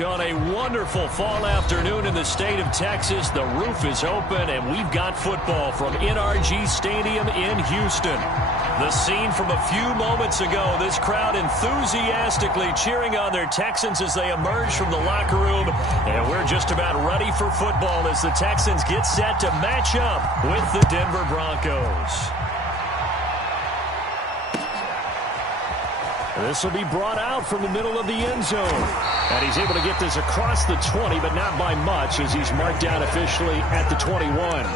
On a wonderful fall afternoon in the state of Texas, the roof is open, and we've got football from NRG Stadium in Houston. The scene from a few moments ago, this crowd enthusiastically cheering on their Texans as they emerge from the locker room, and we're just about ready for football as the Texans get set to match up with the Denver Broncos. This will be brought out from the middle of the end zone. And he's able to get this across the 20, but not by much as he's marked down officially at the 21.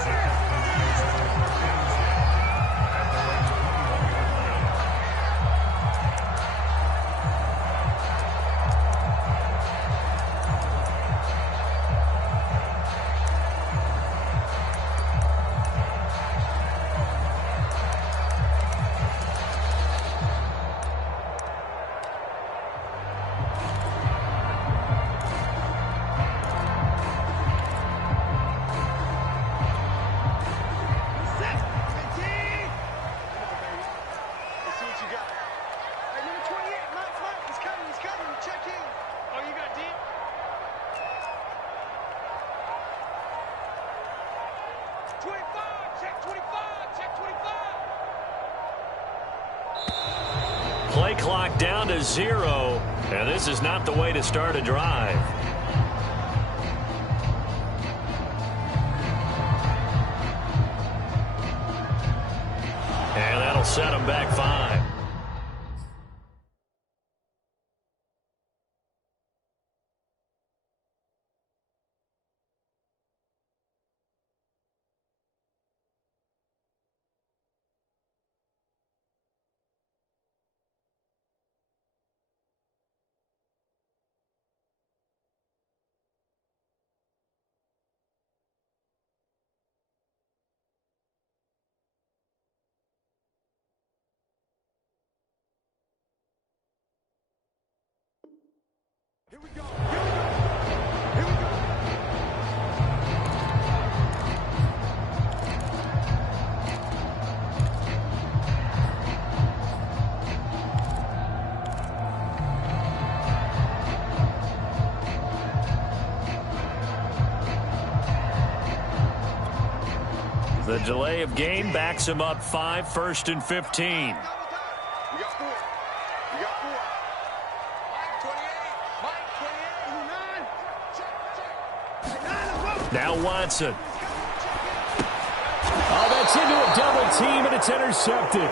Play clock down to 0, and this is not the way to start a drive. And that'll set them back 5. Here we go. Here we go. Here we go. The delay of game backs him up 5, 1st and 15. We got 4. We got 4. Mike 28. Mike 28. 9. Now Watson. Oh, that's into a double team, and it's intercepted.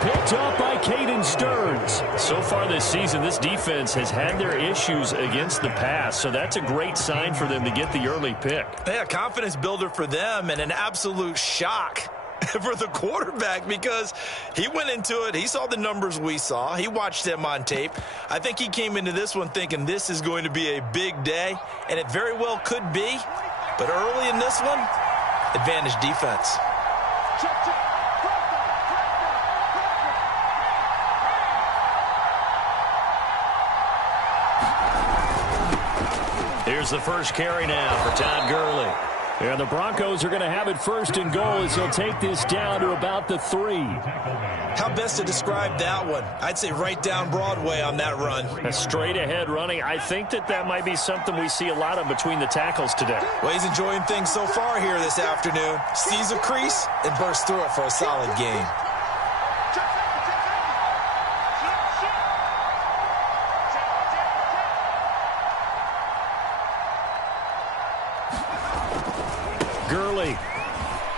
Picked up by Caden Stearns. So far this season, this defense has had their issues against the pass, so that's a great sign for them to get the early pick. Yeah, confidence builder for them and an absolute shock for the quarterback because he went into it. He saw the numbers we saw. He watched them on tape. I think he came into this one thinking this is going to be a big day, and it very well could be. But early in this one, advantage defense. Here's the first carry now for Todd Gurley. And the Broncos are going to have it 1st and goal as he'll take this down to about the 3. How best to describe that one? I'd say right down Broadway on that run. A straight ahead running. I think that might be something we see a lot of between the tackles today. Well, he's enjoying things so far here this afternoon. Sees a crease and bursts through it for a solid game. Gurley.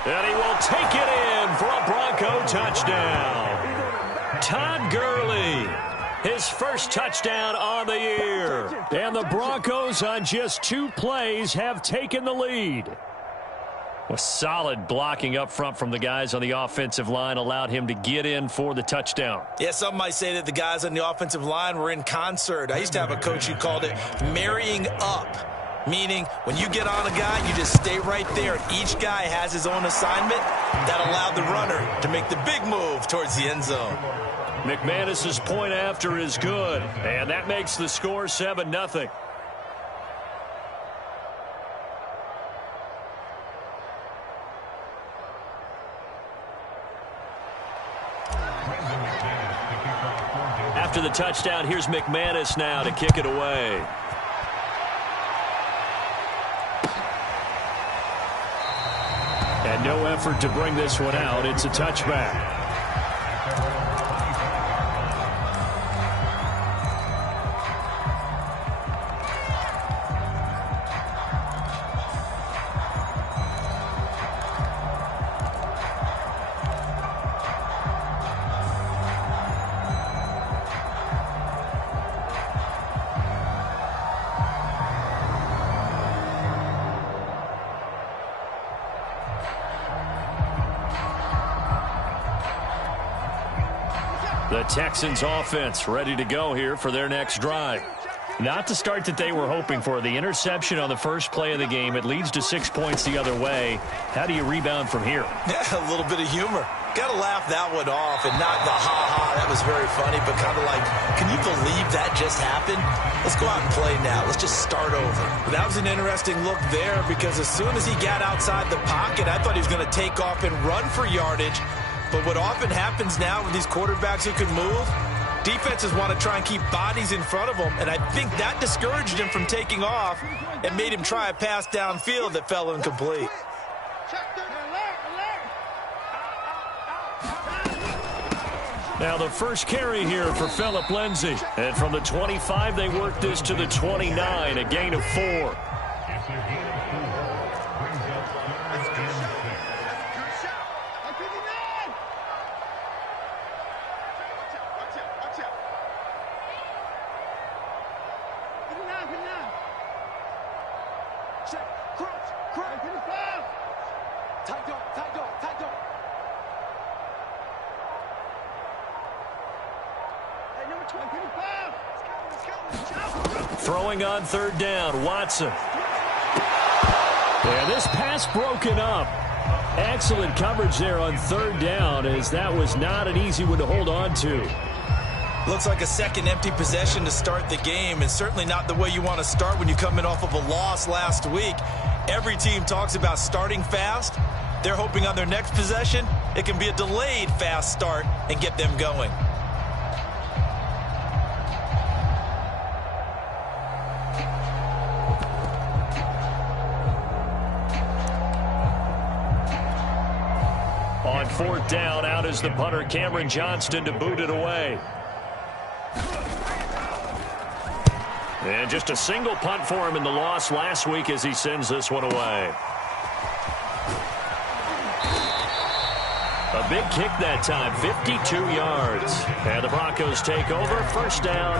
And he will take it in for a Bronco touchdown. Todd Gurley, his first touchdown on the year. And the Broncos on just 2 plays have taken the lead. A solid blocking up front from the guys on the offensive line allowed him to get in for the touchdown. Yeah, some might say that the guys on the offensive line were in concert. I used to have a coach who called it marrying up. Meaning, when you get on a guy, you just stay right there. Each guy has his own assignment. That allowed the runner to make the big move towards the end zone. McManus's point after is good, and that makes the score 7-0. After the touchdown, here's McManus now to kick it away. And no effort to bring this one out. It's a touchback. The Texans offense ready to go here for their next drive. Not the start that they were hoping for. The interception on the first play of the game. It leads to 6 points the other way. How do you rebound from here? Yeah, a little bit of humor. Got to laugh that one off and not the ha-ha. That was very funny, but kind of like, can you believe that just happened? Let's go out and play now. Let's just start over. That was an interesting look there because as soon as he got outside the pocket, I thought he was going to take off and run for yardage. But what often happens now with these quarterbacks who can move, defenses want to try and keep bodies in front of them, and I think that discouraged him from taking off and made him try a pass downfield that fell incomplete. Now the first carry here for Phillip Lindsay. And from the 25, they work this to the 29, a gain of 4. Throwing on third down, Watson. And this pass broken up. Excellent coverage there on third down, as that was not an easy one to hold on to. Looks like a second empty possession to start the game, and certainly not the way you want to start when you're coming off of a loss last week. Every team talks about starting fast. They're hoping on their next possession, it can be a delayed fast start and get them going. On fourth down, out is the punter, Cameron Johnston, to boot it away. And just a single punt for him in the loss last week as he sends this one away. A big kick that time, 52 yards. And the Broncos take over, first down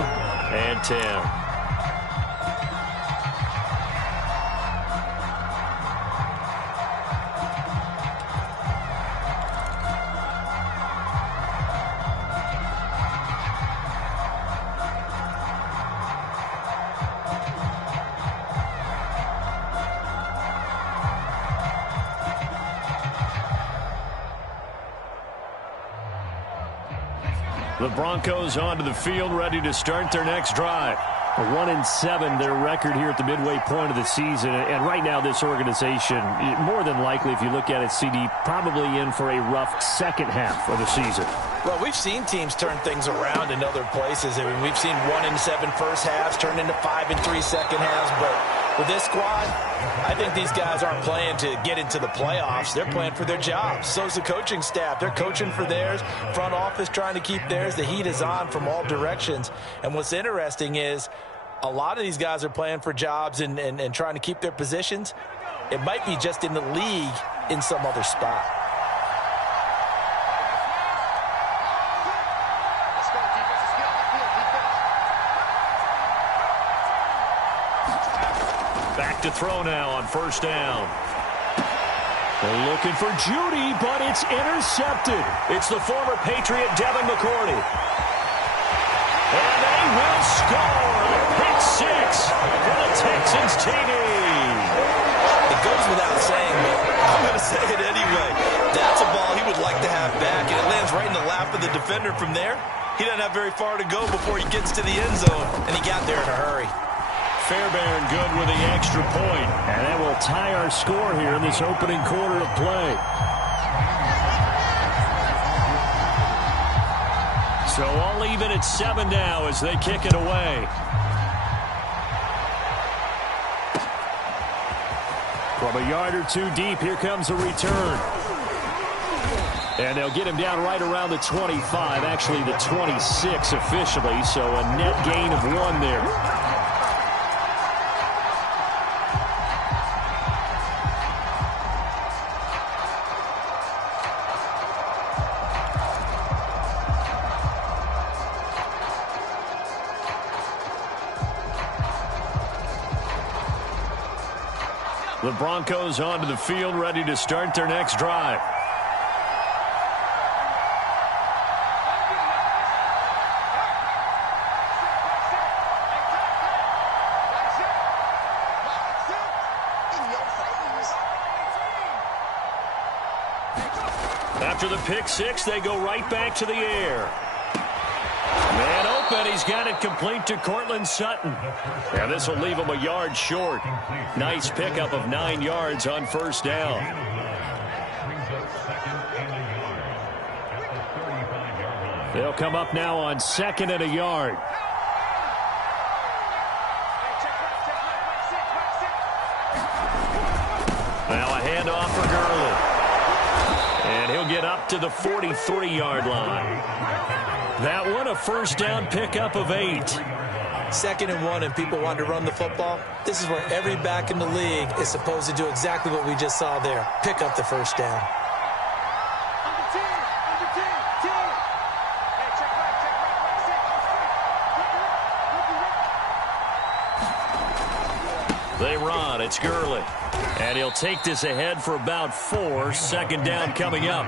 and 10. The Broncos onto the field, ready to start their next drive. 1-7, their record here at the midway point of the season. And right now, this organization, more than likely, if you look at it, CD, probably in for a rough second half of the season. Well, we've seen teams turn things around in other places. I mean, we've seen 1-7 first halves turn into 5-3 second halves. But with this squad, I think these guys aren't playing to get into the playoffs. They're playing for their jobs. So's the coaching staff. They're coaching for theirs. Front office trying to keep theirs. The heat is on from all directions. And what's interesting is a lot of these guys are playing for jobs and trying to keep their positions. It might be just in the league in some other spot. Back to throw now on first down. They're looking for Judy, but it's intercepted. It's the former Patriot Devin McCourty. And they will score. A pick six for the Texans TD. It goes without saying, but I'm going to say it anyway. That's a ball he would like to have back, and it lands right in the lap of the defender from there. He doesn't have very far to go before he gets to the end zone, and he got there in a hurry. Fairbairn good with the extra point. And that will tie our score here in this opening quarter of play. So all even at 7 now as they kick it away. From a yard or two deep, here comes a return. And they'll get him down right around the 25, actually the 26 officially, so a net gain of 1 there. The Broncos onto the field, ready to start their next drive. After the pick six, they go right back to the air. Man open, he's got it complete to Cortland Sutton. And this will leave him a yard short. Nice pickup of 9 yards on first down. They'll come up now on 2nd and a yard. Now a handoff for Gurley. And he'll get up to the 43-yard line. That one a first down pickup of 8. 2nd and 1 and people want to run the football. This is where every back in the league is supposed to do exactly what we just saw there. Pick up the first down. They run. It's Gurley. And he'll take this ahead for about 4. 2nd down coming up.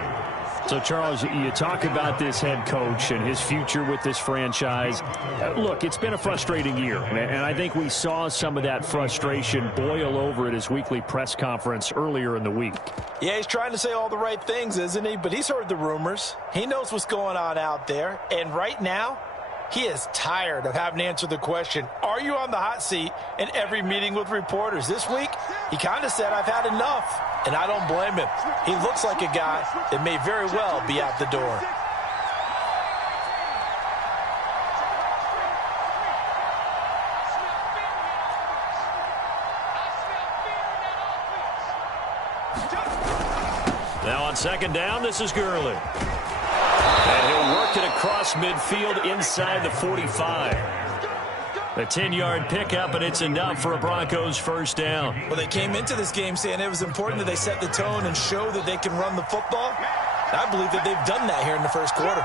So, Charles, you talk about this head coach and his future with this franchise. Look, it's been a frustrating year, and I think we saw some of that frustration boil over at his weekly press conference earlier in the week. Yeah, he's trying to say all the right things, isn't he? But he's heard the rumors. He knows what's going on out there. And right now, he is tired of having to answer the question, are you on the hot seat in every meeting with reporters? This week, he kind of said, I've had enough. And I don't blame him. He looks like a guy that may very well be out the door. Now on 2nd down, this is Gurley. And he'll work it across midfield inside the 45. A 10-yard pickup, and it's enough for a Broncos first down. Well, they came into this game saying it was important that they set the tone and show that they can run the football. And I believe that they've done that here in the first quarter.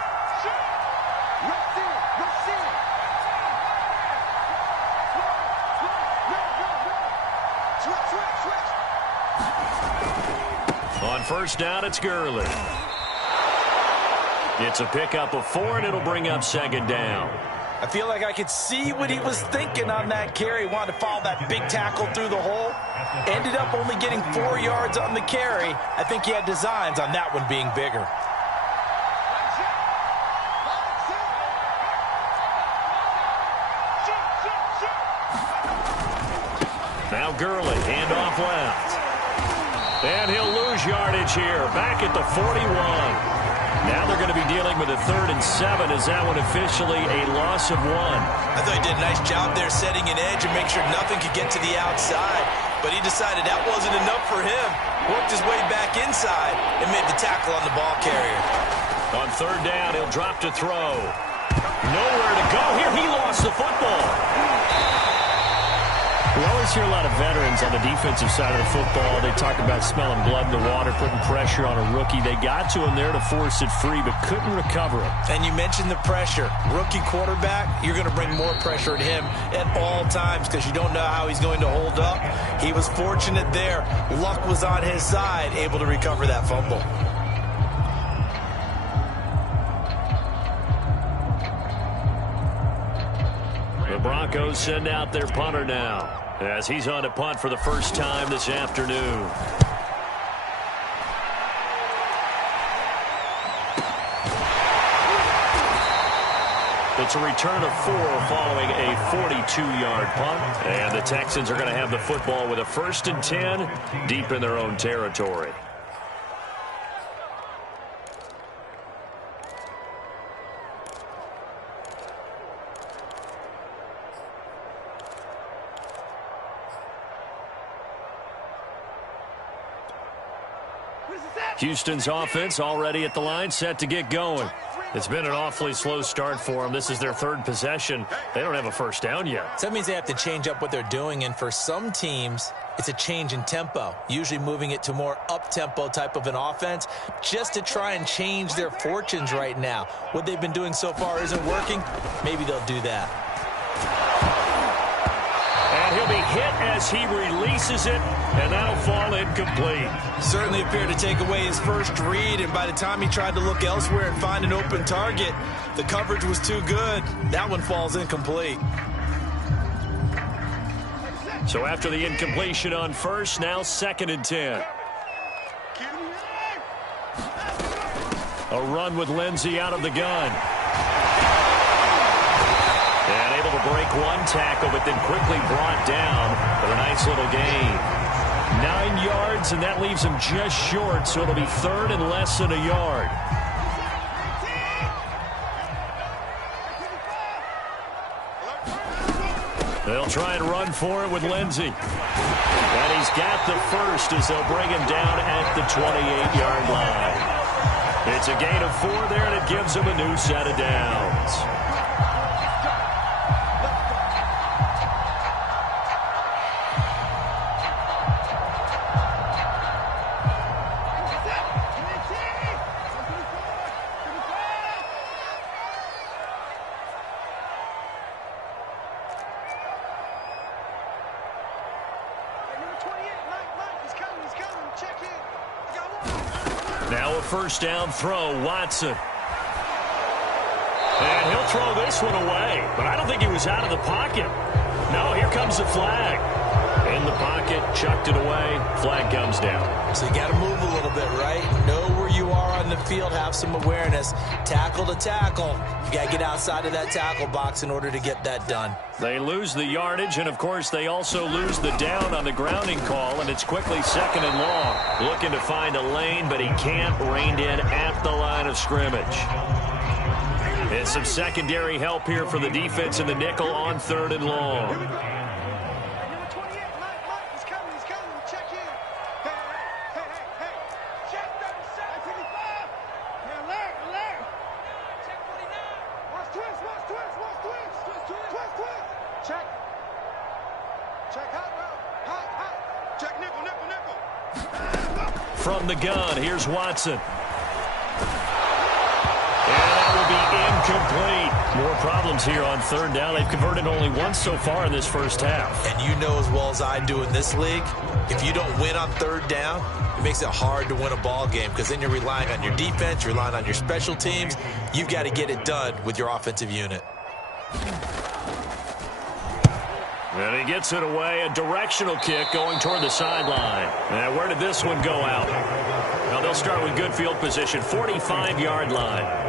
On first down, it's Gurley. It's a pickup of 4, and it'll bring up 2nd down. I feel like I could see what he was thinking on that carry. Wanted to follow that big tackle through the hole. Ended up only getting 4 yards on the carry. I think he had designs on that one being bigger. Now Gurley, handoff left. And he'll lose yardage here, back at the 41. Now they're going to be dealing with a 3rd and 7. Is that one officially a loss of 1? I thought he did a nice job there setting an edge and make sure nothing could get to the outside. But he decided that wasn't enough for him. Worked his way back inside and made the tackle on the ball carrier. On 3rd down, he'll drop to throw. Nowhere to go here. He lost the football. We always hear a lot of veterans on the defensive side of the football. They talk about smelling blood in the water, putting pressure on a rookie. They got to him there to force it free, but couldn't recover it. And you mentioned the pressure. Rookie quarterback, you're going to bring more pressure at him at all times because you don't know how he's going to hold up. He was fortunate there. Luck was on his side, able to recover that fumble. The Broncos send out their punter now, as he's on to punt for the first time this afternoon. It's a return of 4 following a 42-yard punt. And the Texans are going to have the football with a 1st and 10 deep in their own territory. Houston's offense already at the line, set to get going. It's been an awfully slow start for them. This is their third possession. They don't have a first down yet. So that means they have to change up what they're doing, and for some teams, it's a change in tempo, usually moving it to more up-tempo type of an offense just to try and change their fortunes right now. What they've been doing so far isn't working. Maybe they'll do that. And he'll be hit as he releases it, and that'll fall incomplete. Certainly appeared to take away his first read, and by the time he tried to look elsewhere and find an open target, the coverage was too good. That one falls incomplete. So after the incompletion on first, now 2nd and 10. A run with Lindsey out of the gun. And able to break one tackle, but then quickly brought down for a nice little gain. 9 yards, and that leaves him just short, so it'll be 3rd and less than a yard. They'll try and run for it with Lindsey. And he's got the first as they'll bring him down at the 28-yard line. It's a gain of 4 there, and it gives him a new set of downs. Now a first down throw, Watson. And he'll throw this one away, but I don't think he was out of the pocket. No, here comes the flag. In the pocket, chucked it away, flag comes down. So you got to move a little bit, right? Know where you are on the field, have some awareness. Tackle to tackle. You got to get outside of that tackle box in order to get that done. They lose the yardage, and, of course, they also lose the down on the grounding call, and it's quickly 2nd and long. Looking to find a lane, but he can't. Reined in at the line of scrimmage. And some secondary help here for the defense in the nickel on 3rd and long. From the gun, here's Watson. And that will be incomplete. More problems here on 3rd down. They've converted only once so far in this first half. And you know as well as I do in this league, if you don't win on 3rd down, it makes it hard to win a ball game because then you're relying on your defense, you're relying on your special teams. You've got to get it done with your offensive unit. And he gets it away, a directional kick going toward the sideline. And where did this one go out? Well, they'll start with good field position, 45-yard line.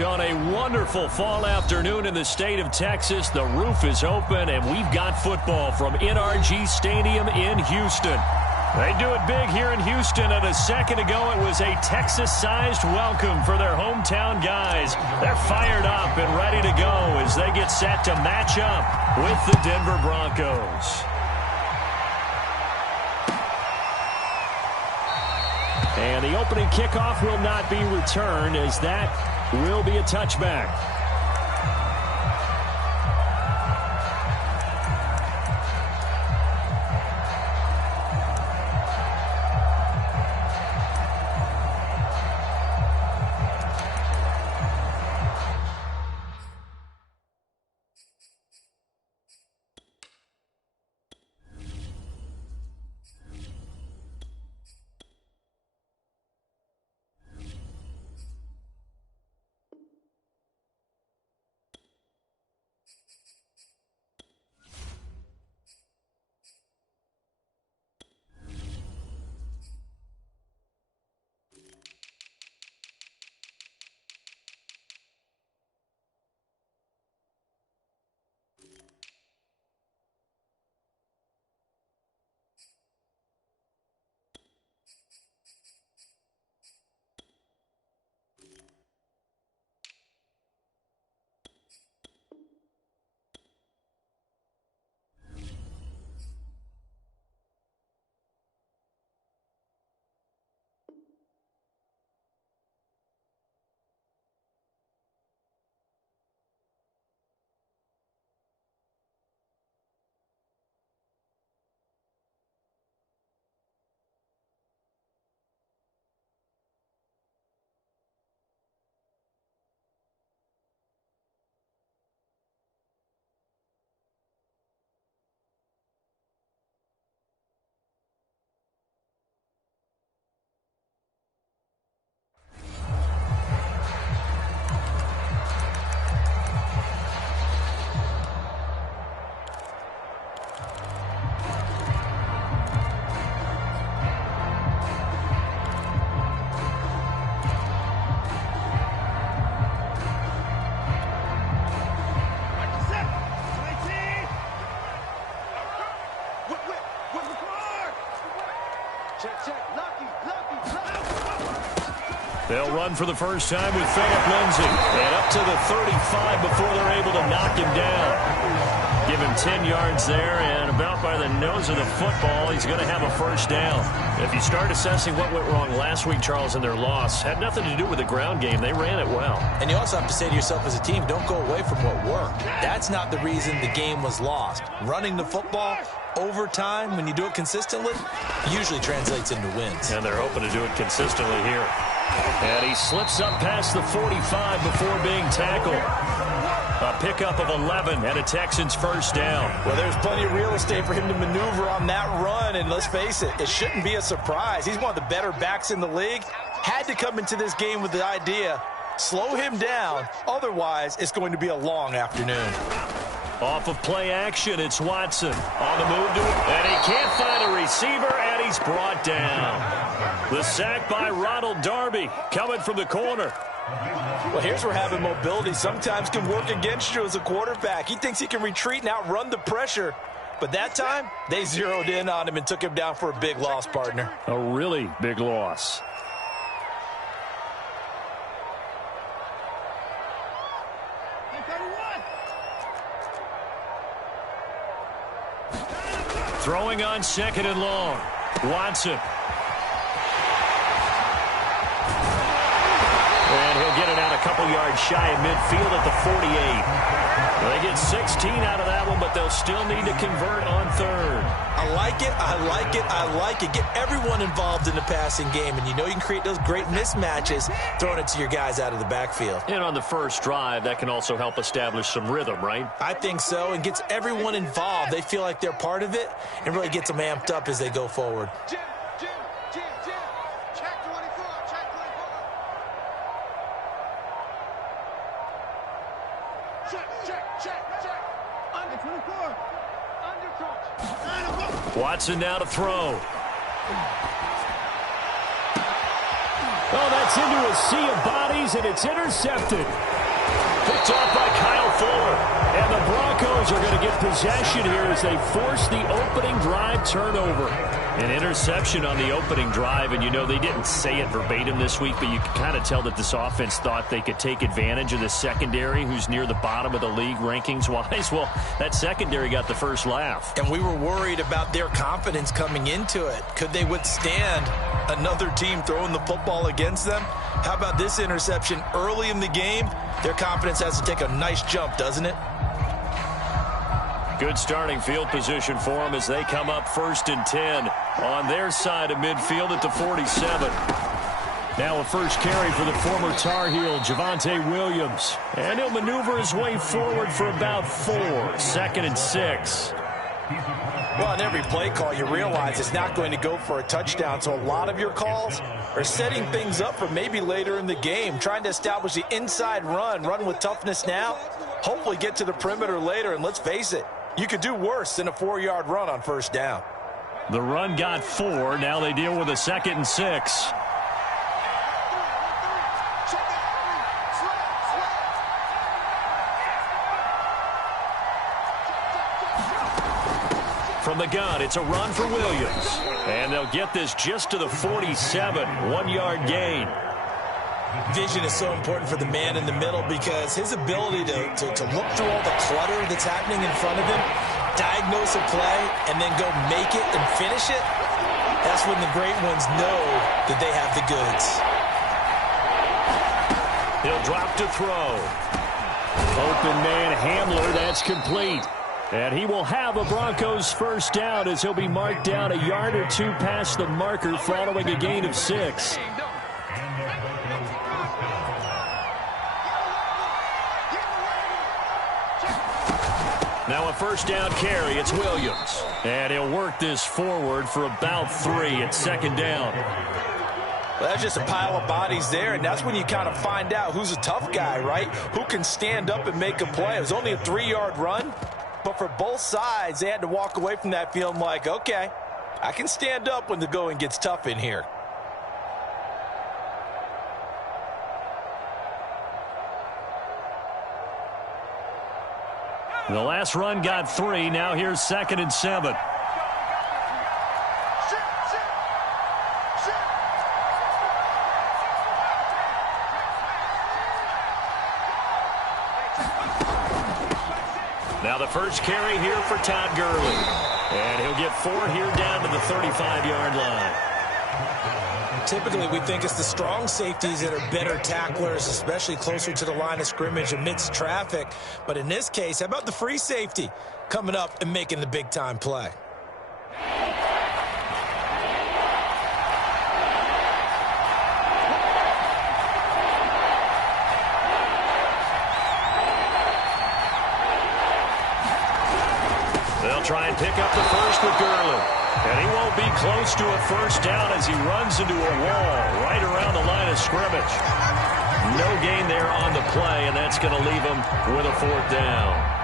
On a wonderful fall afternoon in the state of Texas, the roof is open, and we've got football from NRG Stadium in Houston. They do it big here in Houston, and a second ago it was a Texas-sized welcome for their hometown guys. They're fired up and ready to go as they get set to match up with the Denver Broncos. And the opening kickoff will not be returned, as that will be a touchback. They'll run for the first time with Phillip Lindsay. And up to the 35 before they're able to knock him down. Give him 10 yards there, and about by the nose of the football, he's going to have a first down. If you start assessing what went wrong last week, Charles, in their loss, had nothing to do with the ground game. They ran it well. And you also have to say to yourself as a team, don't go away from what worked. That's not the reason the game was lost. Running the football over time, when you do it consistently, usually translates into wins. And they're hoping to do it consistently here. And he slips up past the 45 before being tackled. A pickup of 11 and a Texans first down. Well, there's plenty of real estate for him to maneuver on that run, and let's face it, it shouldn't be a surprise. He's one of the better backs in the league. Had to come into this game with the idea, slow him down, otherwise it's going to be a long afternoon. Off of play action, it's Watson on the move to it, and he can't find a receiver, and he's brought down. The sack by Ronald Darby coming from the corner. Well, here's where having mobility sometimes can work against you as a quarterback. He thinks he can retreat and outrun the pressure. But that time, they zeroed in on him and took him down for a big loss, partner. A really big loss. Throwing on second and long. Watson. And he'll get it out a couple yards shy of midfield at the 48. Well, they get 16 out of that one, but they'll still need to convert on third. I like it, I like it, I like it. Get everyone involved in the passing game, and you know you can create those great mismatches throwing it to your guys out of the backfield. And on the first drive, that can also help establish some rhythm, right? I think so, and gets everyone involved. They feel like they're part of it, and really gets them amped up as they go forward. Jim, check 24, check 24. Check. Under 24. Under coach. Watson now to throw. Oh, that's into a sea of bodies, and it's intercepted. Picked off by Kyle Fuller. And the Broncos are going to get possession here as they force the opening drive turnover. An interception on the opening drive, and you know they didn't say it verbatim this week, but you can kind of tell that this offense thought they could take advantage of the secondary, who's near the bottom of the league rankings-wise. Well, that secondary got the first laugh. And we were worried about their confidence coming into it. Could they withstand another team throwing the football against them? How about this interception early in the game? Their confidence has to take a nice jump, doesn't it? Good starting field position for them as they come up 1st and 10 on their side of midfield at the 47. Now a first carry for the former Tar Heel, Javonte Williams. And he'll maneuver his way forward for about 4. 2nd and 6. Well, on every play call, you realize it's not going to go for a touchdown, so a lot of your calls are setting things up for maybe later in the game, trying to establish the inside run with toughness now, hopefully get to the perimeter later, and let's face it, you could do worse than a 4-yard run on first down. The run got 4. Now they deal with a 2nd and 6. From the gun, it's a run for Williams. And they'll get this just to the 47. 1-yard gain. Vision is so important for the man in the middle because his ability to look through all the clutter that's happening in front of him, diagnose a play, and then go make it and finish it, that's when the great ones know that they have the goods. He'll drop to throw. Open man Hamler, that's complete. And he will have a Broncos first down as he'll be marked down a yard or 2 past the marker following a gain of 6. Now a first down carry, it's Williams. And he'll work this forward for about 3 at 2nd down. Well, that's just a pile of bodies there, and that's when you kind of find out who's a tough guy, right? Who can stand up and make a play. It was only a 3-yard run, but for both sides, they had to walk away from that feeling like, okay, I can stand up when the going gets tough in here. The last run got 3. Now here's 2nd and 7. Now the first carry here for Todd Gurley. And he'll get 4 here down to the 35-yard line. Typically, we think it's the strong safeties that are better tacklers, especially closer to the line of scrimmage amidst traffic. But in this case, how about the free safety coming up and making the big-time play? They'll try and pick up the first with Gurley. And he won't be close to a first down as he runs into a wall right around the line of scrimmage. No gain there on the play, and that's going to leave him with a 4th down.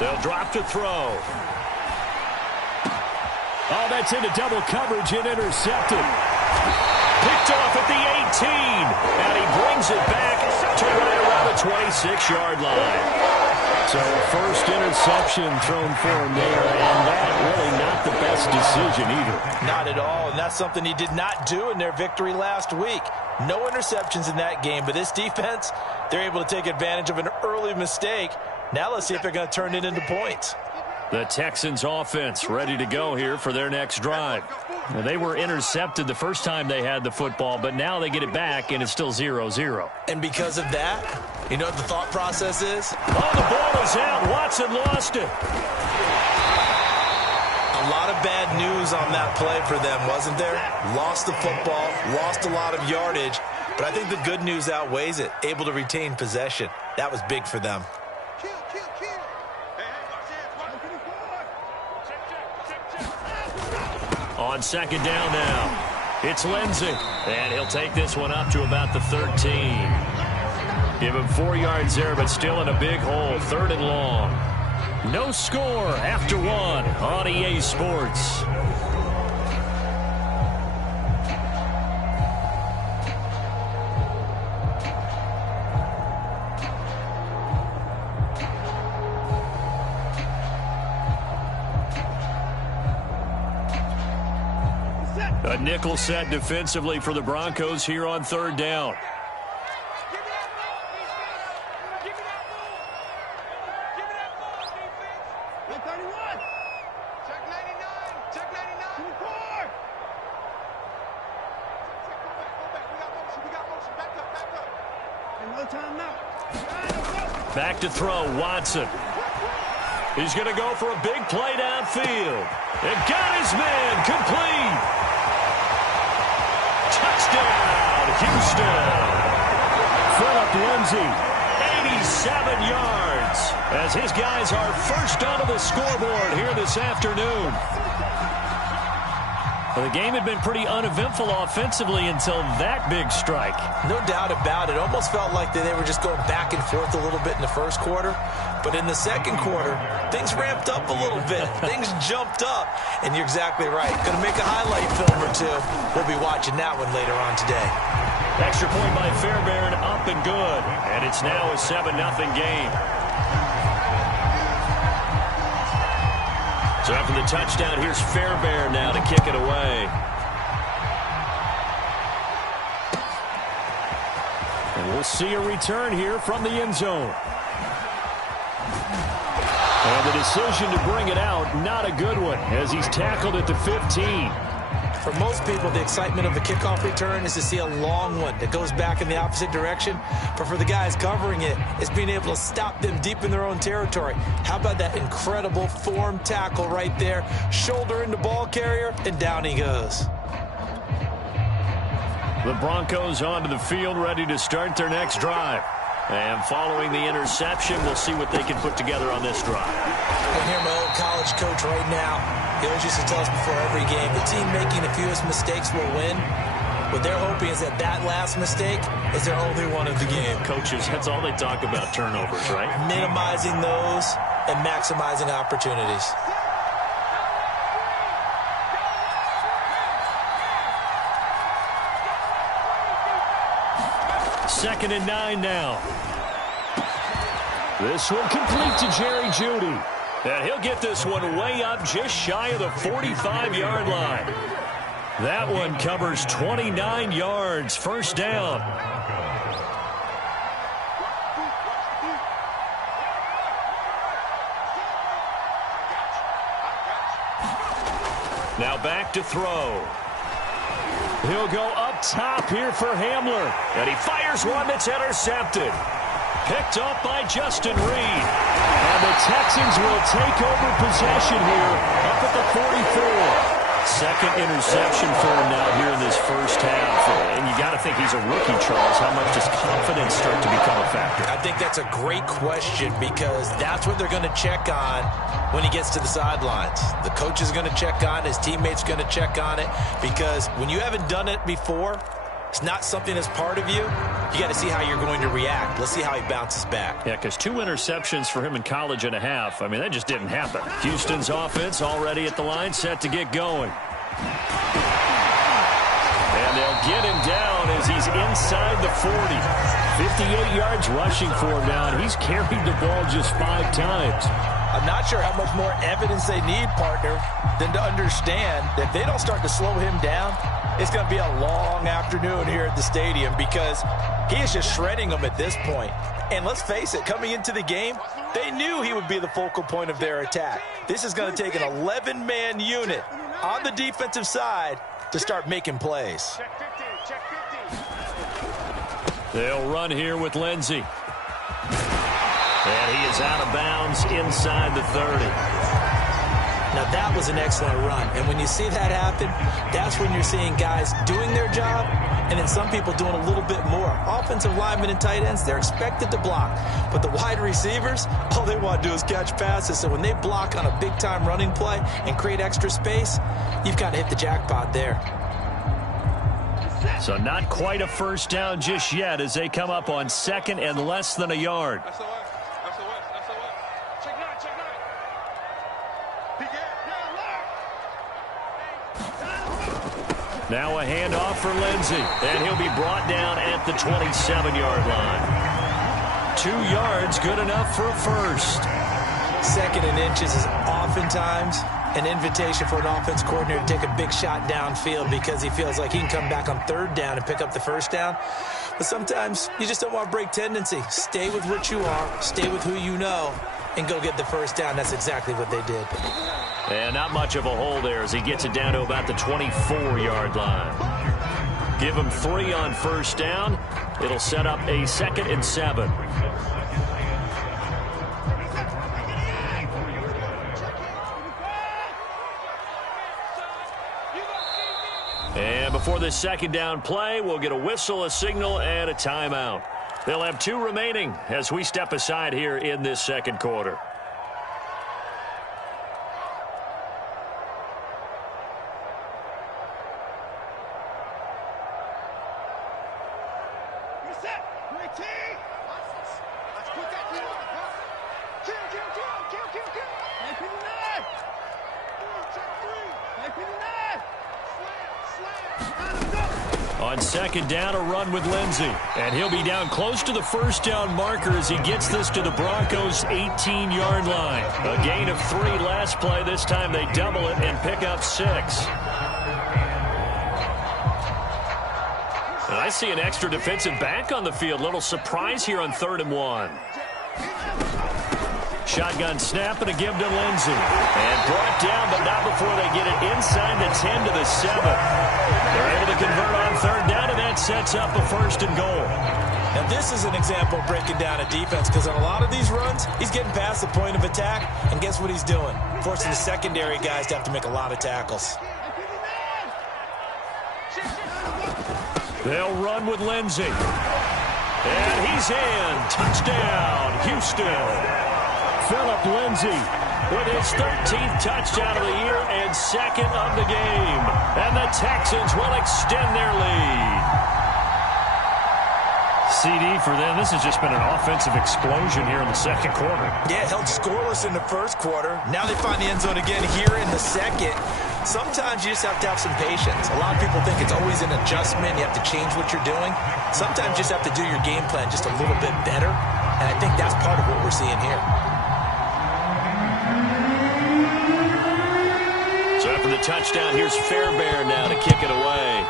They'll drop to throw. Oh, that's into double coverage and intercepted. Picked off at the 18. And he brings it back to right around the 26-yard line. So first interception thrown for him there, and that really not the best decision either. Not at all, and that's something he did not do in their victory last week. No interceptions in that game, but this defense, they're able to take advantage of an early mistake. Now let's see if they're going to turn it into points. The Texans offense ready to go here for their next drive. Now, they were intercepted the first time they had the football, but now they get it back, and it's still 0-0. And because of that, you know what the thought process is? Oh, the ball is out. Watson lost it. A lot of bad news on that play for them, wasn't there? Lost the football, lost a lot of yardage. But I think the good news outweighs it. Able to retain possession. That was big for them. Kill. Hey, On second down now, it's Lindsey. And he'll take this one up to about the 13. Give him 4 yards there, but still in a big hole. 3rd and long. No score after 1 on EA Sports. A nickel set defensively for the Broncos here on 3rd down. Back to throw, Watson. He's going to go for a big play downfield. And got his man complete. Touchdown, Houston. Phillip Lindsay, 87 yards, as his guys are first onto the scoreboard here this afternoon. Well, the game had been pretty uneventful offensively until that big strike. No doubt about it. Almost felt like they were just going back and forth a little bit in the first quarter. But in the second quarter, things ramped up a little bit. Things jumped up. And you're exactly right. Going to make a highlight film or two. We'll be watching that one later on today. Extra point by Fairbairn, up and good. And it's now a 7-0 game. So after the touchdown, here's Fairbairn now to kick it away. And we'll see a return here from the end zone. And the decision to bring it out, not a good one, as he's tackled at the 15. For most people, the excitement of the kickoff return is to see a long one that goes back in the opposite direction. But for the guys covering it, it's being able to stop them deep in their own territory. How about that incredible form tackle right there? Shoulder into ball carrier, and down he goes. The Broncos onto the field, ready to start their next drive. And following the interception, we'll see what they can put together on this drive. I can hear my old college coach right now. He always used to tell us before every game, the team making the fewest mistakes will win. What they're hoping is that last mistake is their only one of the game. Coaches, that's all they talk about, turnovers, right? Minimizing those and maximizing opportunities. Second and 9 now. This one complete to Jerry Jeudy. And he'll get this one way up just shy of the 45-yard line. That one covers 29 yards, first down. Now back to throw. He'll go up top here for Hamler. And he fires one that's intercepted. Picked up by Justin Reed. And the Texans will take over possession here up at the 44. Second interception for him now here in this first half. And you got to think he's a rookie, Charles. How much does confidence start to become a factor? I think that's a great question because that's what they're going to check on when he gets to the sidelines. The coach is going to check on it. His teammates going to check on it because when you haven't done it before, it's not something that's part of you. You got to see how you're going to react. Let's see how he bounces back. Yeah, because 2 interceptions for him in college and a half. I mean, that just didn't happen. Houston's offense already at the line, set to get going. And they'll get him down as he's inside the 40. 58 yards rushing for him now, and he's carried the ball just 5 times. I'm not sure how much more evidence they need, partner, than to understand that if they don't start to slow him down, it's going to be a long afternoon here at the stadium because he is just shredding them at this point. And let's face it, coming into the game, they knew he would be the focal point of their attack. This is going to take an 11-man unit on the defensive side to start making plays. They'll run here with Lindsey. And he is out of bounds inside the 30. Now that was was an excellent run. And when you see that happen, that's when you're seeing guys doing their job and then some people doing a little bit more. Offensive linemen and tight ends, they're expected to block. But the wide receivers, all they want to do is catch passes. So when they block on a big-time running play and create extra space, you've got to hit the jackpot there. So not quite a first down just yet as they come up on second and less than a yard. Now a handoff for Lindsey, and he'll be brought down at the 27-yard line. 2 yards, good enough for a first. Second and inches is oftentimes an invitation for an offense coordinator to take a big shot downfield because he feels like he can come back on third down and pick up the first down. But sometimes you just don't want to break tendency. Stay with what you are, stay with who you know, and go get the first down. That's exactly what they did. And not much of a hole there as he gets it down to about the 24-yard line. Give him 3 on first down. It'll set up a 2nd and 7. And before this second down play, we'll get a whistle, a signal, and a timeout. They'll have 2 remaining as we step aside here in this second quarter. On second down, a run with Lindsey. And he'll be down close to the first down marker as he gets this to the Broncos' 18-yard line. A gain of 3 last play. This time they double it and pick up 6. And I see an extra defensive back on the field. Little surprise here on 3rd and 1. Shotgun snap and a give to Lindsey. And brought down, but not before they get it inside the 10 to the 7. They're able to convert on 3rd down, and that sets up a 1st and goal. Now, this is an example of breaking down a defense because on a lot of these runs, he's getting past the point of attack, and guess what he's doing? Forcing the secondary guys to have to make a lot of tackles. They'll run with Lindsey. And he's in. Touchdown, Houston. Phillip Lindsey with his 13th touchdown of the year and 2nd of the game. And the Texans will extend their lead. CD for them. This has just been an offensive explosion here in the second quarter. Yeah, held scoreless in the first quarter. Now they find the end zone again here in the second. Sometimes you just have to have some patience. A lot of people think it's always an adjustment. You have to change what you're doing. Sometimes you just have to do your game plan just a little bit better. And I think that's part of what we're seeing here. So after the touchdown, here's Fairbairn now to kick it away.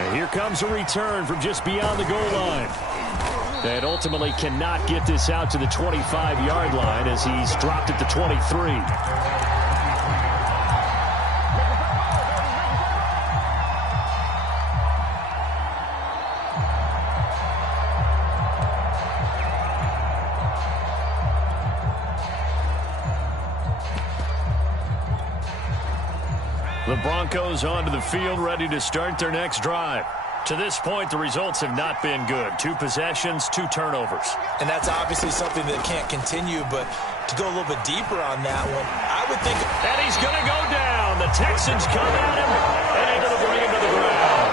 And here comes a return from just beyond the goal line. And ultimately cannot get this out to the 25-yard line as he's dropped at the 23. The Broncos onto the field, ready to start their next drive. To this point, the results have not been good. 2 possessions, 2 turnovers. And that's obviously something that can't continue, but to go a little bit deeper on that one, I would think... And he's going to go down. The Texans come at him and able to bring him to the ground.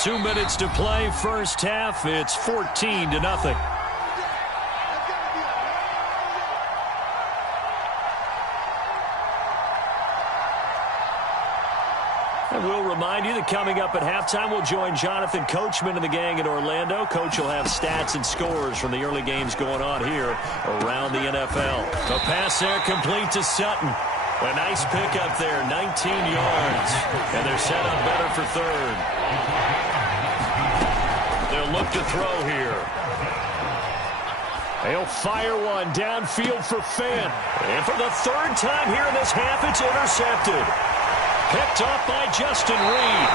2 minutes to play, first half. It's 14-0. And we'll remind you that coming up at halftime, we'll join Jonathan Coachman and the gang in Orlando. Coach will have stats and scores from the early games going on here around the NFL. A pass there complete to Sutton. A nice pickup there, 19 yards. And they're set up better for 3rd. They'll look to throw here. They'll fire one downfield for Fant. And for the 3rd time here in this half, it's intercepted. Picked off by Justin Reed.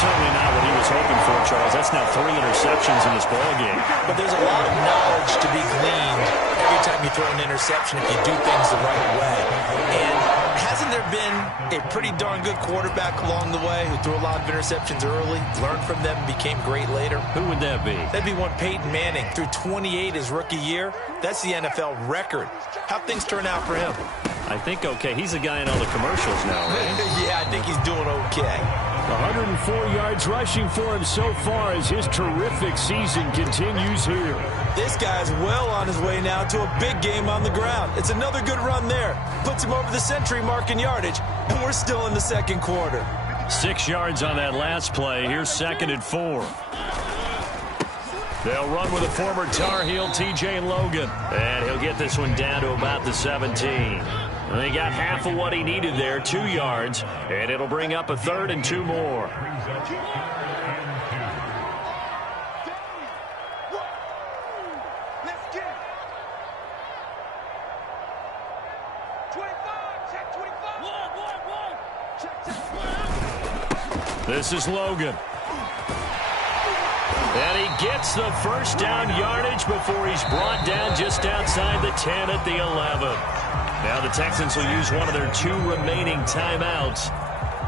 certainly not what he was hoping for, Charles. That's now 3 interceptions in this ball game. But there's a lot of knowledge to be gleaned every time you throw an interception if you do things the right way. And hasn't there been a pretty darn good quarterback along the way who threw a lot of interceptions early, learned from them, and became great later? Who would that be? That'd be one Peyton Manning. Threw 28 his rookie year. That's the NFL record. How'd things turn out for him? I think okay. He's a guy in all the commercials now, right? Yeah, I think he's doing okay. 104 yards rushing for him so far as his terrific season continues here. This guy's well on his way now to a big game on the ground. It's another good run there. Puts him over the century mark in yardage, and we're still in the second quarter. 6 yards on that last play. Here's 2nd and 4. They'll run with a former Tar Heel, TJ Logan. And he'll get this one down to about the 17. And he got half of what he needed there, 2 yards. And it'll bring up a 3rd and 2 more. This is Logan. And he gets the first down yardage before he's brought down just outside the 10 at the 11. Now the Texans will use one of their 2 remaining timeouts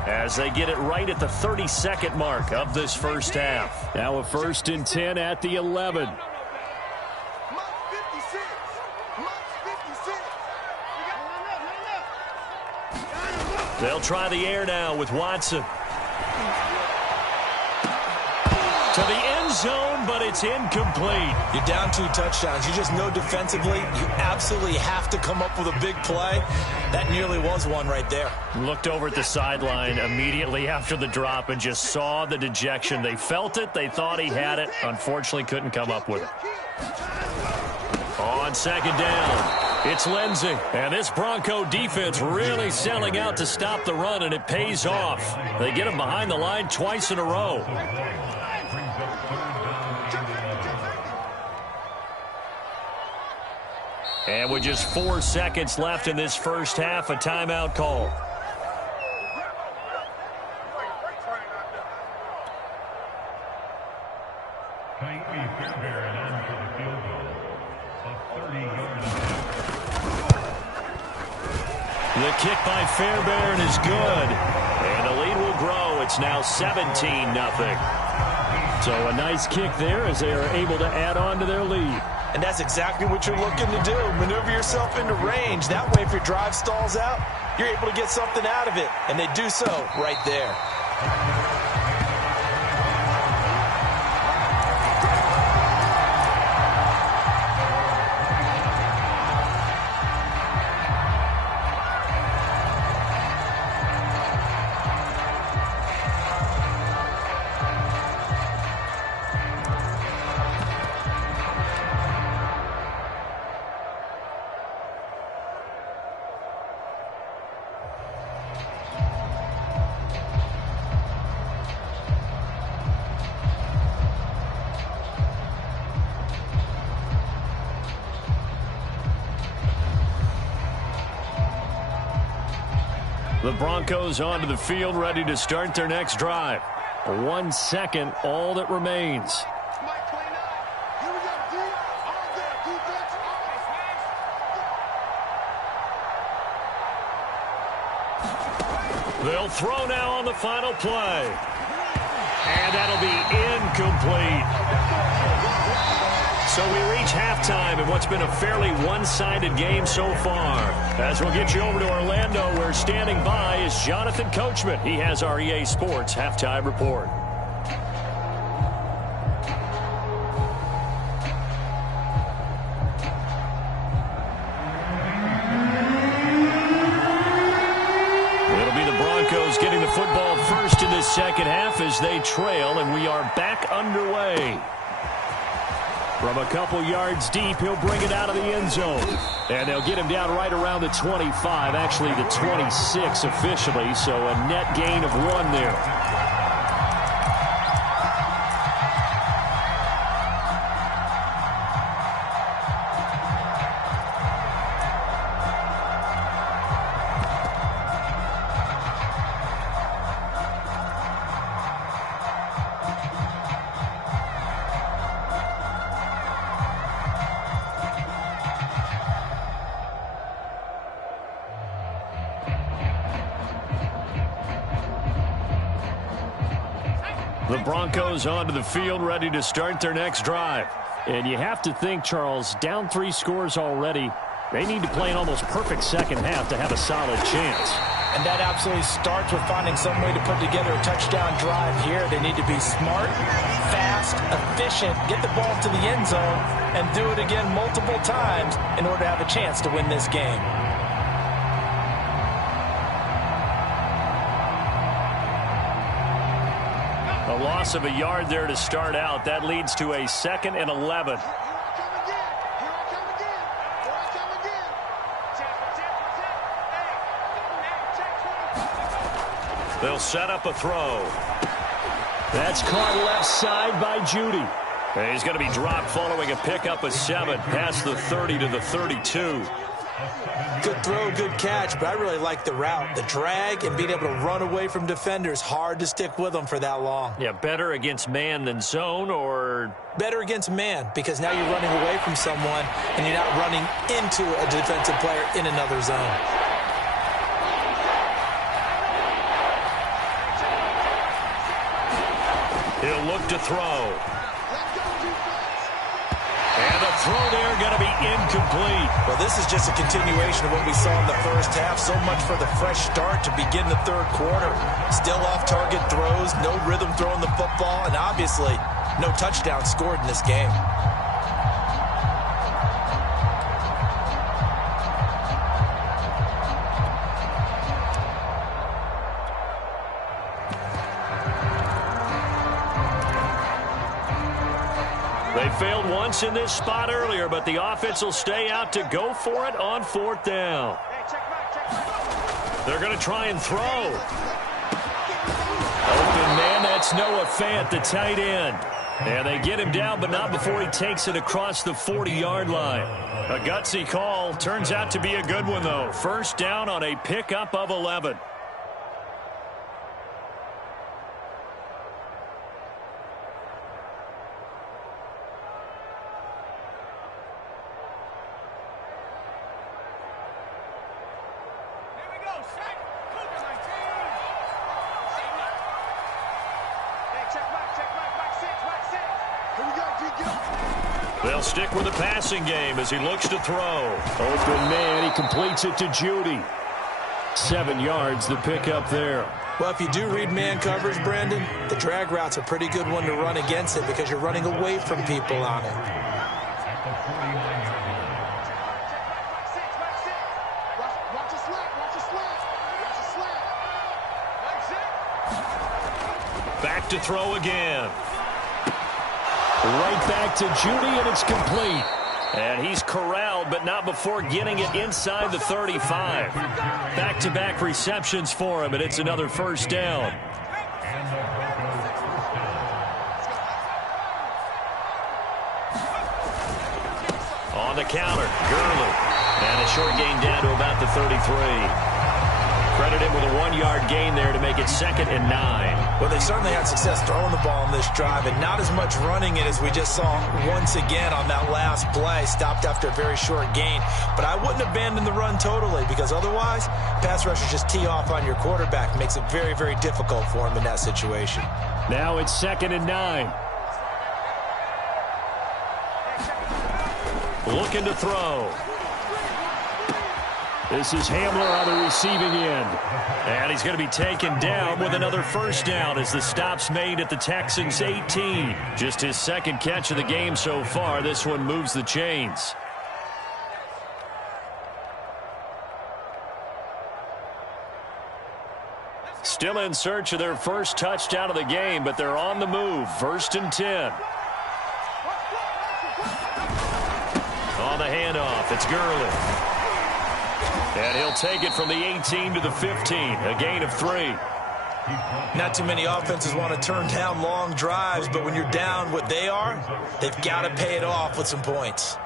as they get it right at the 32nd mark of this first half. Now a 1st and 10 at the 11. They'll try the air now with Watson. To the end zone, but it's incomplete. You're down 2 touchdowns. You just know defensively you absolutely have to come up with a big play. That nearly was one right there. Looked over at the sideline immediately after the drop and just saw the dejection. They felt it. They thought he had it. Unfortunately, couldn't come up with it. On 2nd down, it's Lindsey. And this Bronco defense really selling out to stop the run, and it pays off. They get him behind the line twice in a row. And with just 4 seconds left in this first half, a timeout call. The kick by Fairbairn is good. And the lead will grow. It's now 17-0. So a nice kick there as they are able to add on to their lead. And that's exactly what you're looking to do. Maneuver yourself into range. That way, if your drive stalls out, you're able to get something out of it. And they do so right there. The Broncos onto the field, ready to start their next drive. 1 second, all that remains. They'll throw now on the final play. And that'll be incomplete. So we reach halftime in what's been a fairly one-sided game so far. As we'll get you over to Orlando, where standing by is Jonathan Coachman. He has our EA Sports halftime report. It'll be the Broncos getting the football first in this second half as they trail, and we are back underway. From a couple yards deep, he'll bring it out of the end zone. And they'll get him down right around the 25, actually the 26 officially, so a net gain of 1 there. The Broncos onto the field, ready to start their next drive. And you have to think, Charles, down 3 scores already. They need to play an almost perfect second half to have a solid chance. And that absolutely starts with finding some way to put together a touchdown drive here. They need to be smart, fast, efficient, get the ball to the end zone, and do it again multiple times in order to have a chance to win this game. A loss of a yard there to start out. That leads to a 2nd and 11. They'll set up a throw. That's caught left side by Judy. He's going to be dropped following a pickup of 7 past the 30 to the 32. Good throw, good catch, but I really like the route. The drag and being able to run away from defenders, hard to stick with them for that long. Yeah, better against man than zone, or? Better against man, because now you're running away from someone and you're not running into a defensive player in another zone. He'll look to throw. And the throw there going to be incomplete. Well, this is just a continuation of what we saw in the first half. So much for the fresh start to begin the third quarter. Still off-target throws, no rhythm throwing the football, and obviously no touchdown scored in this game. They failed once in this spot earlier, but the offense will stay out to go for it on 4th down. They're going to try and throw. Open man, that's Noah Fant, the tight end. And they get him down, but not before he takes it across the 40-yard line. A gutsy call. Turns out to be a good one, though. 1st down on a pickup of 11. They'll stick with the passing game as he looks to throw. Open man, he completes it to Judy. 7 yards, the pickup there. Well, if you do read man coverage, Brandon, the drag route's a pretty good one to run against it because you're running away from people on it. Back to throw again. Right back to Judy, and it's complete. And he's corralled, but not before getting it inside the 35. Back-to-back receptions for him, and it's another 1st down. On the counter, Gurley. And a short gain down to about the 33. Credit him with a 1-yard gain there to make it 2nd and 9. Well, they certainly had success throwing the ball on this drive, and not as much running it as we just saw once again on that last play. Stopped after a very short gain. But I wouldn't abandon the run totally, because otherwise, pass rushers just tee off on your quarterback. Makes it very, very difficult for him in that situation. Now it's 2nd and 9. Looking to throw. This is Hamler on the receiving end. And he's going to be taken down with another 1st down as the stop's made at the Texans' 18. Just his 2nd catch of the game so far. This one moves the chains. Still in search of their 1st touchdown of the game, but they're on the move. 1st and 10. On the handoff, it's Gurley. And he'll take it from the 18 to the 15, a gain of 3. Not too many offenses want to turn down long drives, but when you're down what they are, they've got to pay it off with some points.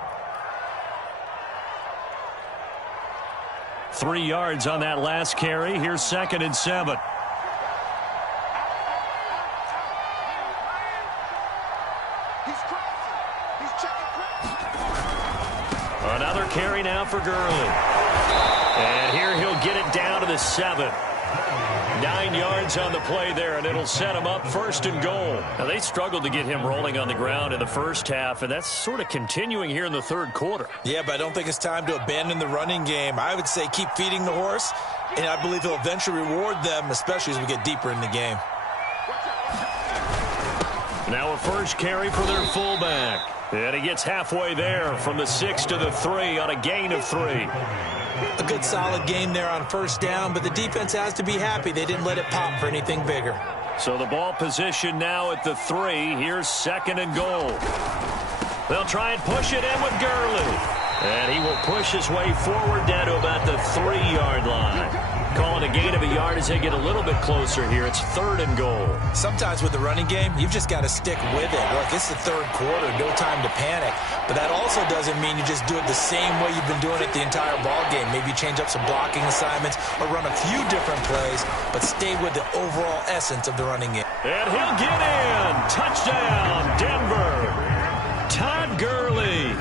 3 yards on that last carry. Here's 2nd and 7. Another carry now for Gurley. And here he'll get it down to the 7. 9 yards on the play there, and it'll set him up 1st and goal. Now, they struggled to get him rolling on the ground in the first half, and that's sort of continuing here in the third quarter. Yeah, but I don't think it's time to abandon the running game. I would say keep feeding the horse, and I believe he'll eventually reward them, especially as we get deeper in the game. Now a first carry for their fullback. And he gets halfway there from the 6 to the 3 on a gain of 3. A good solid game there on first down, but the defense has to be happy they didn't let it pop for anything bigger. So the ball position now at the 3. Here's 2nd and goal. They'll try and push it in with Gurley. And he will push his way forward down to about the 3-yard line. Calling a gain of a yard as they get a little bit closer here. It's 3rd and goal. Sometimes with the running game, you've just got to stick with it. Look, it's the third quarter, no time to panic. But that also doesn't mean you just do it the same way you've been doing it the entire ball game. Maybe change up some blocking assignments or run a few different plays, but stay with the overall essence of the running game. And he'll get in. Touchdown, Denver. Todd Gurley.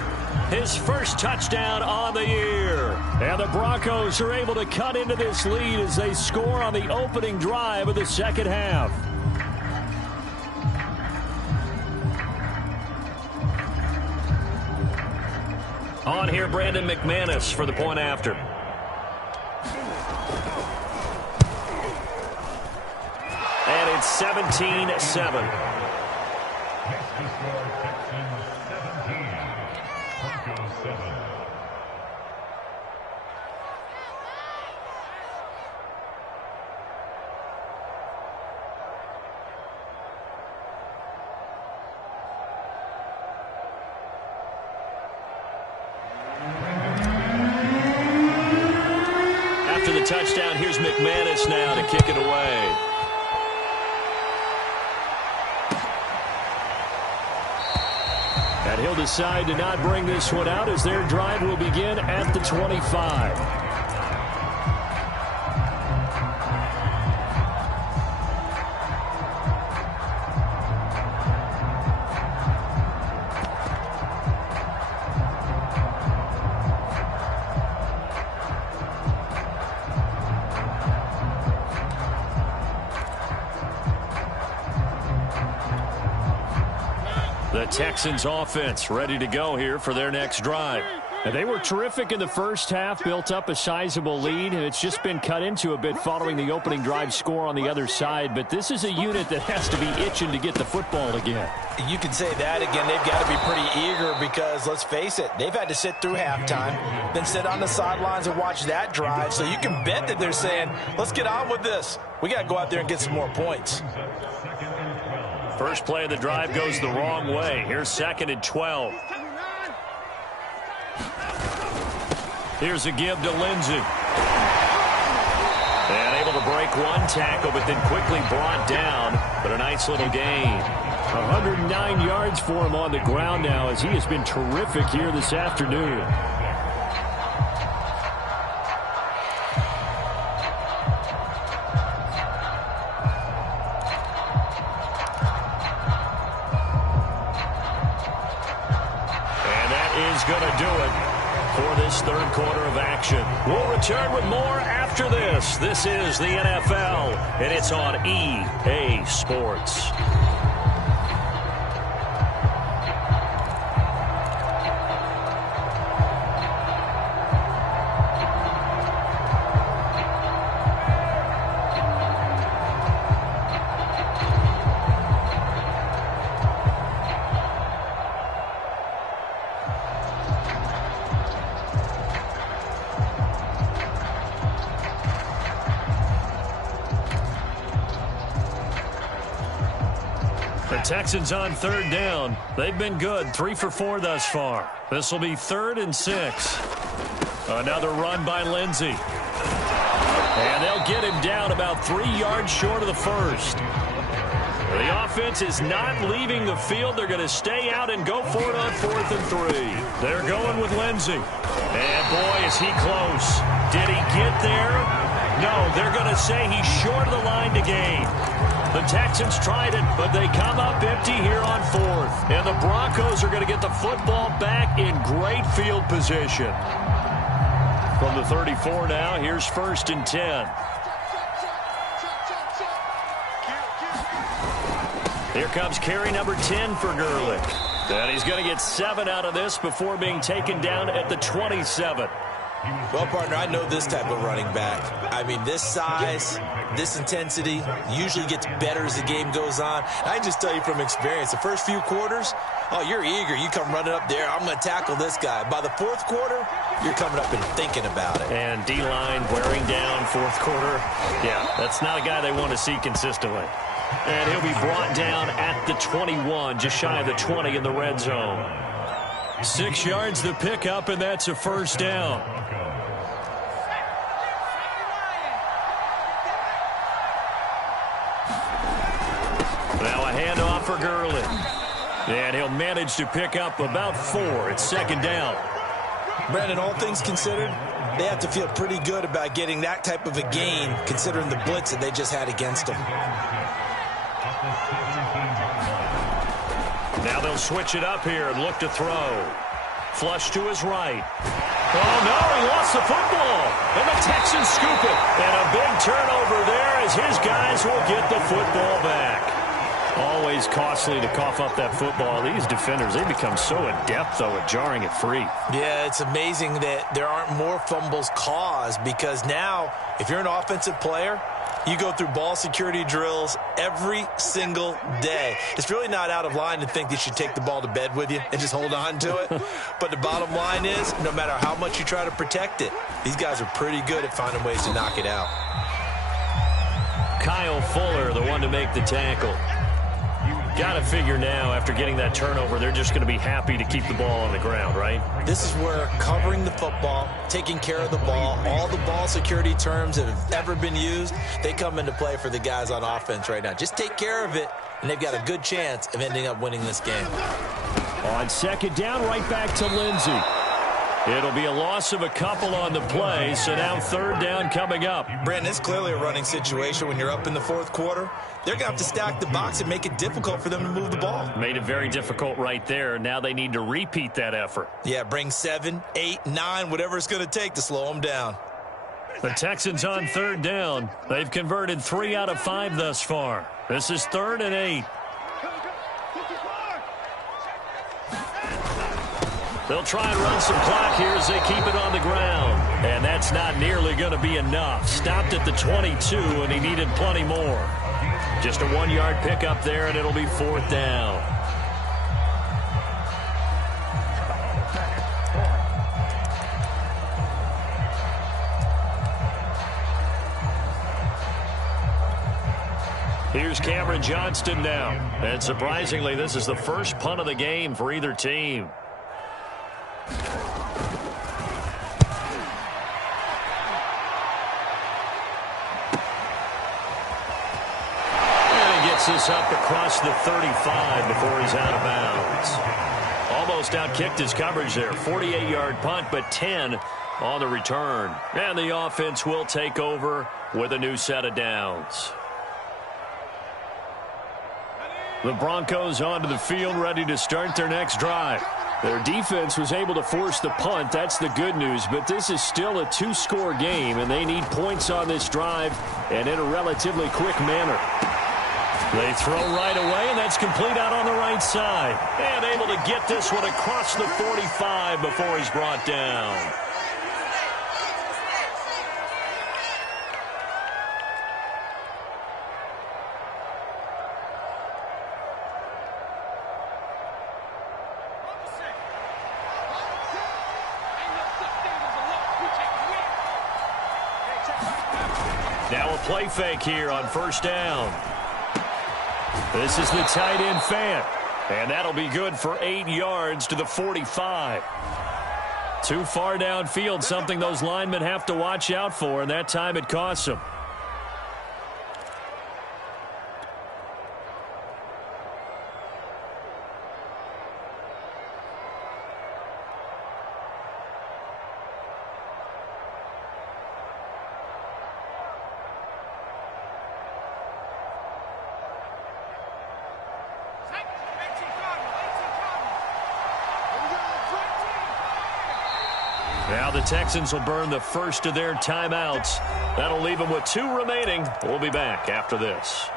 His first touchdown on the year. And the Broncos are able to cut into this lead as they score on the opening drive of the second half. On here, Brandon McManus for the point after. And it's 17-7. After the touchdown, here's McManus now to kick it away. And he'll decide to not bring this one out as their drive will begin at the 25. The Texans offense ready to go here for their next drive. And they were terrific in the first half, built up a sizable lead, and it's just been cut into a bit following the opening drive score on the other side. But this is a unit that has to be itching to get the football again. You can say that again. They've got to be pretty eager because, let's face it, they've had to sit through halftime, then sit on the sidelines and watch that drive. So you can bet that they're saying, let's get on with this. We got to go out there and get some more points. First play of the drive goes the wrong way. Here's 2nd and 12. Here's a give to Lindsey. And able to break one tackle, but then quickly brought down. But a nice little gain. 109 yards for him on the ground now as he has been terrific here this afternoon. Going to do it for this third quarter of action. We'll return with more after this. This is the NFL, and it's on EA Sports. Texans on third down. They've been good, 3 for 4 thus far. This will be 3rd and 6. Another run by Lindsey. And they'll get him down about 3 yards short of the first. The offense is not leaving the field. They're going to stay out and go for it on 4th and 3. They're going with Lindsey. And boy, is he close. Did he get there? No, they're going to say he's short of the line to gain. The Texans tried it, but they come up empty here on 4th. And the Broncos are going to get the football back in great field position. From the 34 now, here's 1st and 10. Here comes carry number 10 for Gurley. And he's going to get 7 out of this before being taken down at the 27. Well, partner, I know this type of running back. I mean, this size, this intensity usually gets better as the game goes on. I can just tell you from experience, the first few quarters, oh, you're eager. You come running up there, I'm going to tackle this guy. By the fourth quarter, you're coming up and thinking about it. And D-line wearing down fourth quarter. Yeah, that's not a guy they want to see consistently. And he'll be brought down at the 21, just shy of the 20 in the red zone. 6 yards the pickup, and that's a first down. Now a handoff for Gurley. And he'll manage to pick up about 4. It's second down. Brandon, all things considered, they have to feel pretty good about getting that type of a gain, considering the blitz that they just had against them. Now they'll switch it up here and look to throw. Flush to his right. Oh, no, he lost the football. And the Texans scoop it. And a big turnover there as his guys will get the football back. Always costly to cough up that football. These defenders, they become so adept, though, at jarring it free. Yeah, it's amazing that there aren't more fumbles caused, because now, if you're an offensive player, you go through ball security drills every single day. It's really not out of line to think that you should take the ball to bed with you and just hold on to it. But the bottom line is, no matter how much you try to protect it, these guys are pretty good at finding ways to knock it out. Kyle Fuller, the one to make the tackle. Got to figure now, after getting that turnover, they're just going to be happy to keep the ball on the ground, right? This is where covering the football, taking care of the ball, all the ball security terms that have ever been used, they come into play for the guys on offense right now. Just take care of it, and they've got a good chance of ending up winning this game. On second down, right back to Lindsey. It'll be a loss of a couple on the play, so now third down coming up. Brandon, it's clearly a running situation when you're up in the fourth quarter. They're going to have to stack the box and make it difficult for them to move the ball. Made it very difficult right there. Now they need to repeat that effort. Yeah, bring 7, 8, 9, whatever it's going to take to slow them down. The Texans on third down. They've converted 3 out of 5 thus far. This is 3rd and 8. They'll try and run some clock here as they keep it on the ground. And that's not nearly going to be enough. Stopped at the 22, and he needed plenty more. Just a 1-yard pickup there, and it'll be 4th down. Here's Cameron Johnston now. And surprisingly, this is the first punt of the game for either team. This up across the 35 before he's out of bounds. Almost outkicked his coverage there. 48-yard punt, but 10 on the return. And the offense will take over with a new set of downs. The Broncos onto the field, ready to start their next drive. Their defense was able to force the punt. That's the good news, but this is still a 2-score game, and they need points on this drive and in a relatively quick manner. They throw right away, and that's complete out on the right side. And able to get this one across the 45 before he's brought down. Now a play fake here on first down. This is the tight end Fant, and that'll be good for 8 yards to the 45. Too far downfield, something those linemen have to watch out for, and that time it costs them. Now the Texans will burn the first of their timeouts. That'll leave them with 2 remaining. We'll be back after this.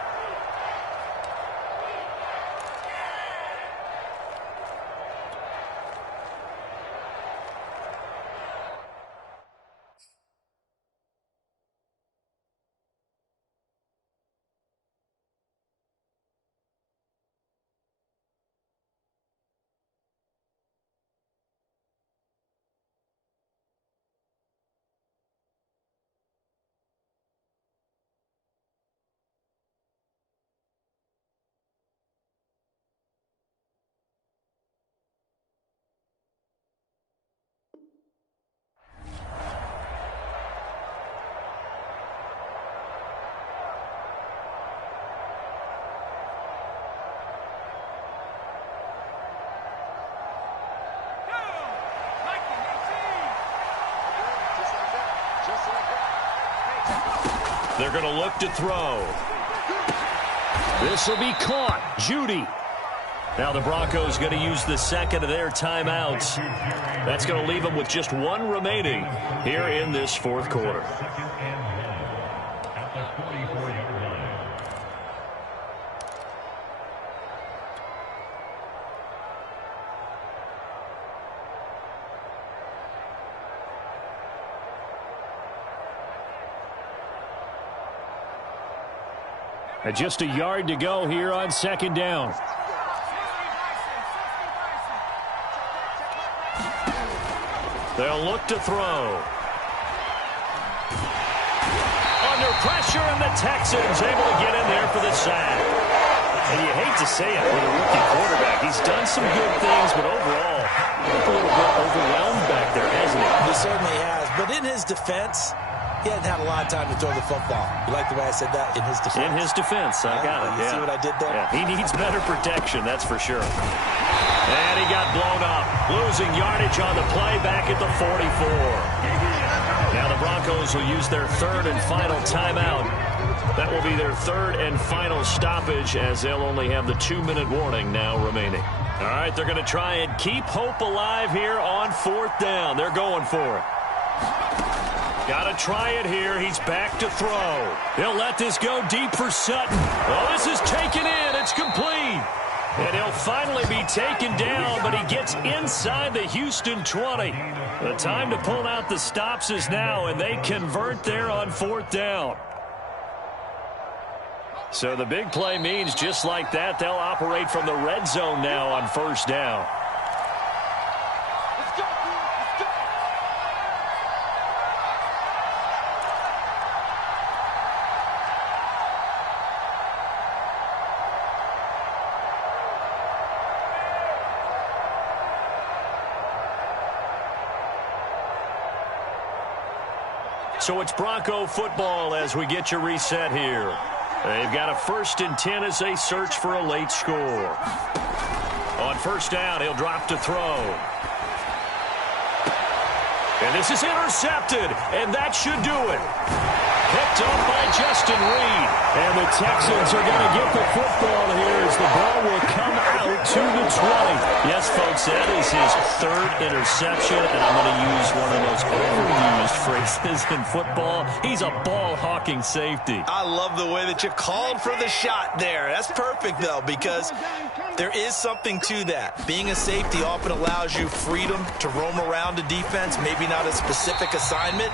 They're going to look to throw. This will be caught. Judy. Now the Broncos going to use the second of their timeouts. That's going to leave them with just one remaining here in this fourth quarter. And just a yard to go here on second down. They'll look to throw. Under pressure, and the Texans able to get in there for the sack. And you hate to say it with a rookie quarterback. He's done some good things, but overall, a little bit overwhelmed back there, hasn't he? He certainly has. But in his defense, he hasn't had a lot of time to throw the football. You like the way I said that? In his defense. In his defense. I got it. You see what I did there? Yeah. He needs better protection, that's for sure. And he got blown up. Losing yardage on the play back at the 44. Now the Broncos will use their third and final timeout. That will be their third and final stoppage, as they'll only have the 2-minute warning now remaining. All right, they're going to try and keep hope alive here on fourth down. They're going for it. Got to try it here. He's back to throw. He'll let this go deep for Sutton. Oh, this is taken in. It's complete. And he'll finally be taken down, but he gets inside the Houston 20. The time to pull out the stops is now, and they convert there on fourth down. So the big play means just like that, they'll operate from the red zone now on first down. So it's Bronco football as we get you reset here. They've got a 1st and 10 as they search for a late score. On first down, he'll drop to throw. And this is intercepted, and that should do it. Picked up by Justin Reed. And the Texans are going to get the football here as the ball will come out to the 20. Yes, folks, that is his 3rd interception, and I'm going to use one of the most overused phrases in football. He's a ball-hawking safety. I love the way that you called for the shot there. That's perfect, though, because there is something to that. Being a safety often allows you freedom to roam around the defense, maybe not a specific assignment.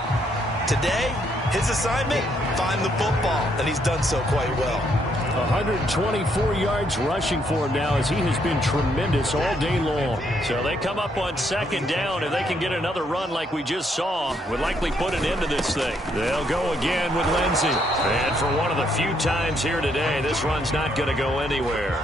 Today, his assignment, find the football, and he's done so quite well. 124 yards rushing for him now as he has been tremendous all day long. So they come up on second down. If they can get another run like we just saw, would likely put an end to this thing. They'll go again with Lindsey. And for one of the few times here today, this run's not going to go anywhere.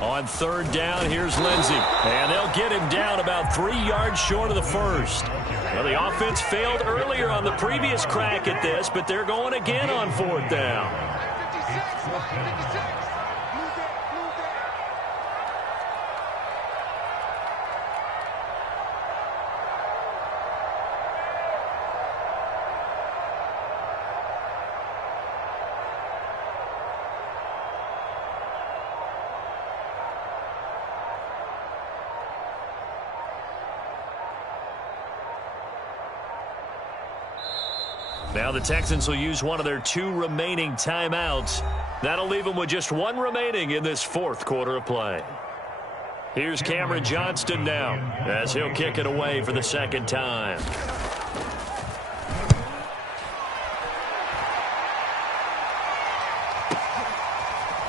On third down, here's Lindsey. And they'll get him down about 3 yards short of the first. Well, the offense failed earlier on the previous crack at this, but they're going again on fourth down. Now the Texans will use one of their 2 remaining timeouts. That'll leave them with just 1 remaining in this fourth quarter of play. Here's Cameron Johnston now as he'll kick it away for the second time.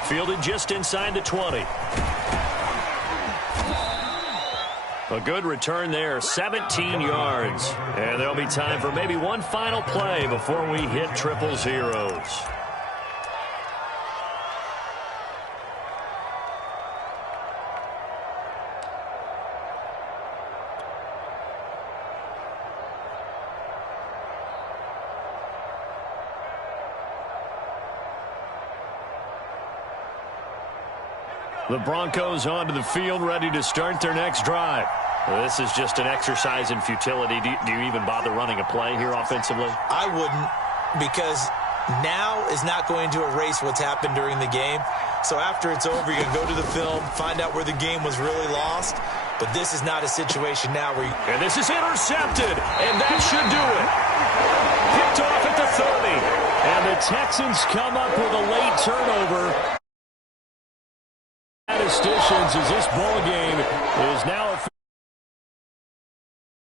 Fielded just inside the 20. A good return there, 17 yards. And there'll be time for maybe one final play before we hit triple zeros. The Broncos onto the field, ready to start their next drive. Well, this is just an exercise in futility. Do you even bother running a play here offensively? I wouldn't, because now is not going to erase what's happened during the game. So after it's over, you can go to the film, find out where the game was really lost. But this is not a situation now where you... And this is intercepted, and that should do it. Picked off at the 30. And the Texans come up with a late turnover. Statisticians as this ball game is now